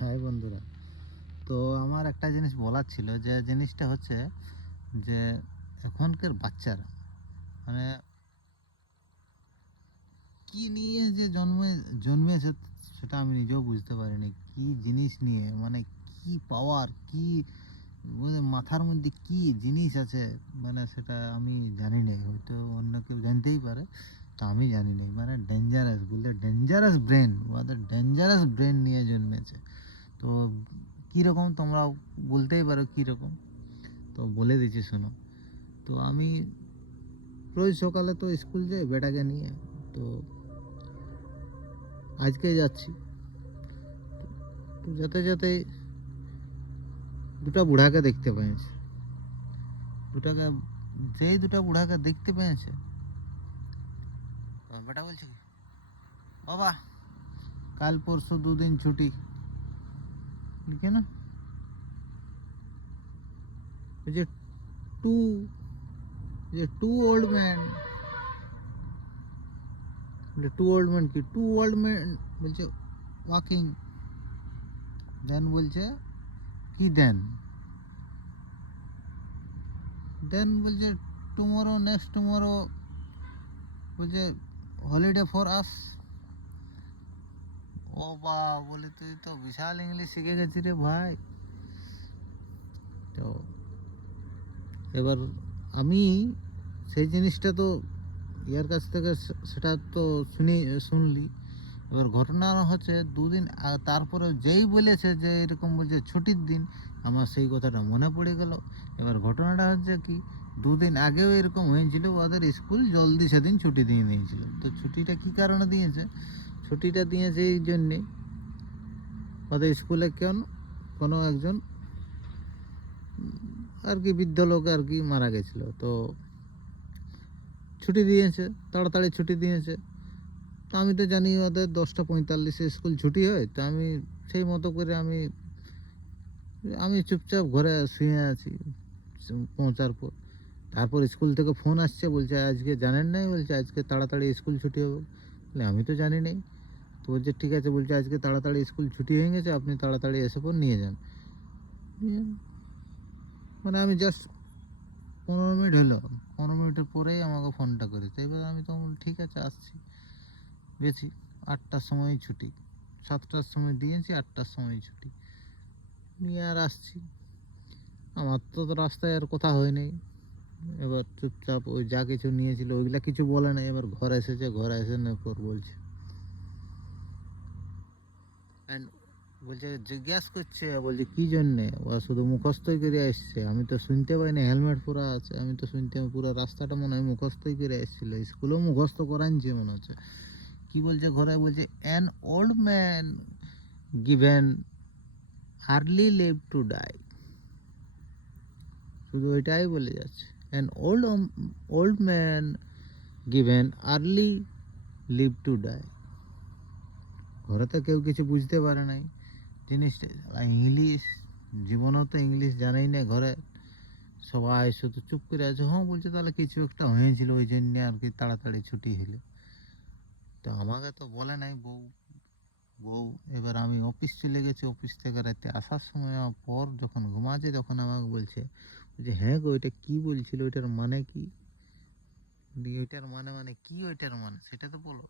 High বন্ধুরা, তো আমার একটা জিনিস বলার ছিল, যে জিনিসটা হচ্ছে যে এখনকার বাচ্চারা মানে কি নিয়ে যে জন্মেছে সেটা আমি নিজেও বুঝতে পারিনি। কি জিনিস নিয়ে, মানে কি পাওয়ার, কি মাথার মধ্যে কি জিনিস আছে, মানে সেটা আমি জানি না। হয়তো অন্য কেউ জানতেই পারে, তো আমি জানি না। মানে ডেঞ্জারাস বলতে ডেঞ্জারাস ব্রেন, ওদের ডেঞ্জারাস ব্রেন নিয়ে জন্মেছে। তো কীরকম তোমরা বলতেই পারো কীরকম, তো বলে দিচ্ছি শোনো। তো আমি রোজ সকালে তো স্কুল যাই বেটাকে নিয়ে, তো আজকে যাচ্ছি। তো যেতে যেতে দুটা বুড়াকে দেখতে পেয়েছে। দুটাকে যেই দুটা বুড়াকে দেখতে পেয়েছে, বেটা বলছে কি, বাবা কাল পরশু 2 দিন ছুটি। কেন? যে two two old man, two old man কি, টু ওল্ড ম্যান বলছে ওয়াকিং। দেন বলছে কি, দেন দেন বলছে টুমরো, নেক্সট টুমরো বলছে হলিডে ফর আস। ও বা, বলে তুই তো বিশাল ইংলিশ শিখে গেছি রে ভাই। তো এবার আমি সেই জিনিসটা তো ইয়ার কাছ থেকে সেটা তো শুনলি। এবার ঘটনা হচ্ছে 2 দিন তারপরে যেই বলেছে যে এরকম বলছে ছুটির দিন, আমার সেই কথাটা মনে পড়ে গেল। এবার ঘটনাটা হচ্ছে কি, 2 দিন আগেও এরকম হয়েছিল, ওদের স্কুল জলদি সেদিন ছুটি দিয়ে দিয়েছিল। তো ছুটিটা কি কারণে দিয়েছে? ছুটিটা দিয়েছে এই জন্যে, ওদের স্কুলে কোনো একজন আর কি বৃদ্ধ লোক আর কি মারা গেছিলো, তো ছুটি দিয়েছে, তাড়াতাড়ি ছুটি দিয়েছে। তো আমি তো জানি ওদের 10:45 স্কুল ছুটি হয়। তো আমি সেই মতো করে আমি চুপচাপ ঘরে শুয়ে আছি পৌঁছার পর। তারপর স্কুল থেকে ফোন আসছে, বলছে আজকে জানেন নাই, বলছে আজকে তাড়াতাড়ি স্কুল ছুটি হবে। বলে আমি তো জানি নাই। তো বলছে ঠিক আছে, বলছে আজকে তাড়াতাড়ি স্কুল ছুটি হয়ে গেছে, আপনি তাড়াতাড়ি এসে পর নিয়ে যান। মানে আমি জাস্ট 15 মিনিট হলো, 15 মিনিটের পরেই আমাকে ফোনটা করেছে। এবার আমি তো ঠিক আছে আসছি। বেশি 8টার সময় ছুটি, 7টার সময় দিয়েছি, 8টার সময় ছুটি নিয়ে আর আসছি। আমার তো রাস্তায় আর কথা হয়নি। এবার চুপচাপ ওই যা কিছু নিয়েছিল ওইগুলা কিছু বলে নাই। এবার ঘরে এসেছে, ঘরে এসে পর বলছে, বলছে জিজ্ঞাসা করছে, বলছে কি জন্যে, ও শুধু মুখস্থই করে আসছে। আমি তো শুনতে পাইনি, হেলমেট পরা আছে, আমি তো শুনতে পুরো রাস্তাটা মনে হয় মুখস্থই করে আসছিল। স্কুলেও মুখস্থ করাইছে মনে হচ্ছে। কি বলছে ঘরে, বলছে an old man given early leave to die. শুধু ওইটাই বলে যাচ্ছে, an old man given early leave to die. ঘরে তো কেউ কিছু বুঝতে পারে নাই জিনিসটা। ইংলিশ, জীবনেও তো ইংলিশ জানাই না ঘরে। সবাই শুধু চুপ করে আছে। হ্যাঁ বলছে তাহলে কিছু একটা হয়েছিল, ওই জন্য আর কি তাড়াতাড়ি ছুটি হলে। তো আমাকে তো বলে নাই বউ বউ এবার আমি অফিস চলে গেছি, অফিস থেকে রাতে আসার সময় পর যখন ঘুমাচ্ছে, তখন আমাকে বলছে যে হ্যাঁ গো, ওইটা কি বলছিল, ওইটার মানে কি? ওইটার মানে কি, ওইটার মানে সেটা তো বলো।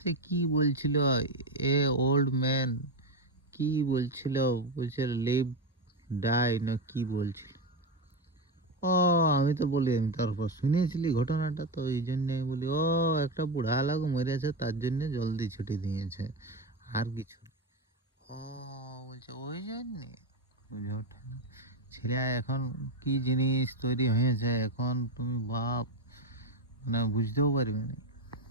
যে কি বলছিল, এ ওল্ড ম্যান কি বলছিল, বলছে লিভ ডাই না কি বলছিল। ও আমি তো বলি, আমি তারপর শুনেছিলি ঘটনাটা, তো এই জন্যে আমি বলি ও একটা বুড়া লোক মরেছে, তার জন্য জলদি ছুটি দিয়েছে, আর কিছু। ও বলছে ওই জন্যে। বুঝে ওঠে না। ছেলে এখন কি জিনিস তৈরি হয়েছে, এখন তুমি বাপ, মানে বুঝতেও পারবে না।